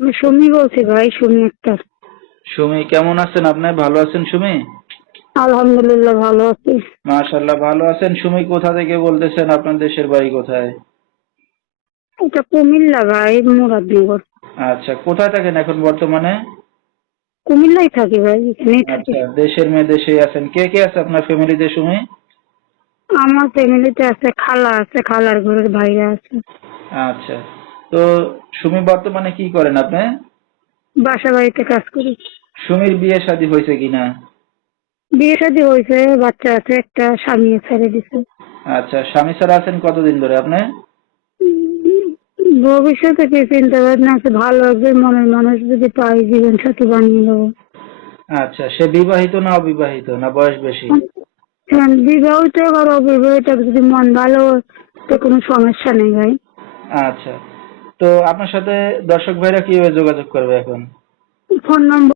আমি সুমি বলছি ভাই, সুমি আক্তার। সুমি, কেমন আছেন আপনি? ভালো আছেন সুমি? আলহামদুলিল্লাহ ভালো আছি। মাশাআল্লাহ, ভালো আছেন। সুমি, কোথা থেকে বলতেছেন? আপনার দেশের বাড়ি কোথায়? এটা কুমিল্লা ভাই, মুরাদনগর। আচ্ছা, কোথায় থাকেন এখন বর্তমানে? কুমিল্লায় থাকি ভাই, এখানেই থাকি। আচ্ছা, দেশের মেয়ে দেশেই আছেন। কে কে আছে আপনার ফ্যামিলিতে সুমি? আমার ফ্যামিলিতে আছে, খালা আছে, খালার ঘরের ভাইরা আছে। আচ্ছা, তো সুমি বর্তমানে কি করেন আপনি? বাসা বাড়িতে কাজ করি। সুমির বিয়ে শাদী হয়েছে কিনা? বিয়ে শাদী হয়েছে, বাচ্চা আছে একটা, স্বামী ছেড়ে দিছে। আচ্ছা, স্বামী ছাড়া আছেন কতদিন ধরে আপনি? ভবিষ্যতে কি চিন্তা ভাবনা আছে, ভালো একজন মনের মানুষ যদি পাই, জীবন সাথী বানিয়ে দেবো। আচ্ছা, সে বিবাহিত না অবিবাহিত, না বয়স বেশি? এখন বিবাহিত আর অবিবাহিত যদি মন ভালো হয়, তো কোনো সমস্যা নেই ভাই। আচ্ছা, তো আপনার সাথে দর্শক ভাইরা কিভাবে যোগাযোগ করবে এখন? ফোন নম্বর